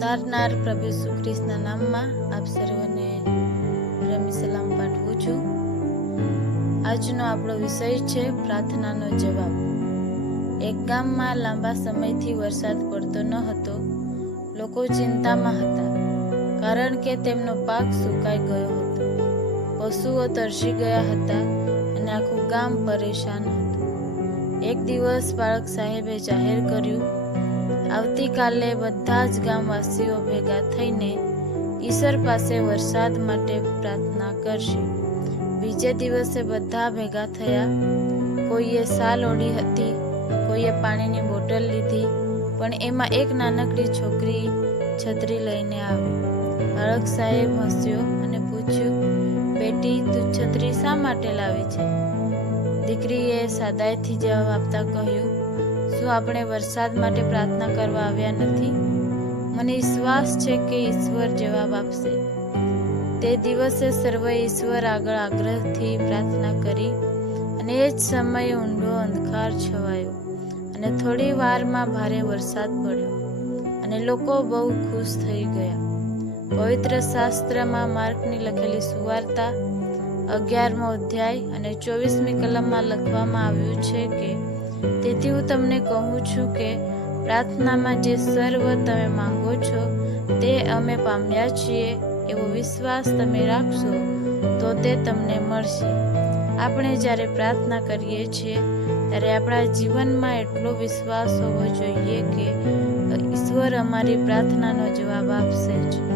તારનાર પ્રભુ ઈસુ ખ્રિસ્તના નામમાં આપ સર્વને પ્રેમી સલામ પાઠવું છું. આજનો આપણો વિષય છે પ્રાર્થનાનો જવાબ. એક ગામમાં લાંબા સમયથી વરસાદ પડતો ન હતો. લોકો ચિંતામાં હતા, કારણ કે તેમનો પાક સુકાઈ ગયો હતો. પશુઓ તરસી ગયા હતા અને આખું ગામ પરેશાન હતું. એક દિવસ બાળક સાહેબે જાહેર કર્યું, આવતીકાલે બધા જ ગામવાસીઓ ભેગા થઈને ઈશ્વર પાસે વરસાદ માટે પ્રાર્થના કરશે. બીજે દિવસે બધા ભેગા થયા. કોઈએ શાલ ઓઢી હતી, કોઈએ પાણીની બોટલ લીધી, પણ એમાં એક નાનકડી છોકરી છત્રી લઈને આવી. બાળક સાહેબ હસ્યો અને પૂછ્યું, બેટી, તું છત્રી શા માટે લાવી છે? દીકરીએ સાદાઈથી જવાબ આપતા કહ્યું, શું આપણે વરસાદ માટે પ્રાર્થના કરવા આવ્યા નથી? મને વિશ્વાસ છે કે ઈશ્વર જવાબ આપશે. તે દિવસે સર્વે ઈશ્વર આગળ આગ્રહથી પ્રાર્થના કરી અને એ જ સમયે ઊંડો અંધકાર છવાયો અને થોડી વારમાં ભારે વરસાદ પડ્યો અને લોકો બહુ ખુશ થઈ ગયા. પવિત્ર શાસ્ત્રમાં માર્કની લખેલી સુવાર્તા 11મો અધ્યાય અને 24મી કલમમાં લખવામાં આવ્યું છે કે, તેથી હું તમને કહું છું કે પ્રાર્થનામાં જે સર્વ તમે માંગો છો તે અમે પામ્યા છીએ એવો વિશ્વાસ તમે રાખશો તો તે તમને મળશે. આપણે જ્યારે પ્રાર્થના કરીએ છીએ ત્યારે આપણા જીવનમાં એટલો વિશ્વાસ હોવો જોઈએ કે ઈશ્વર અમારી પ્રાર્થનાનો જવાબ આપશે જ.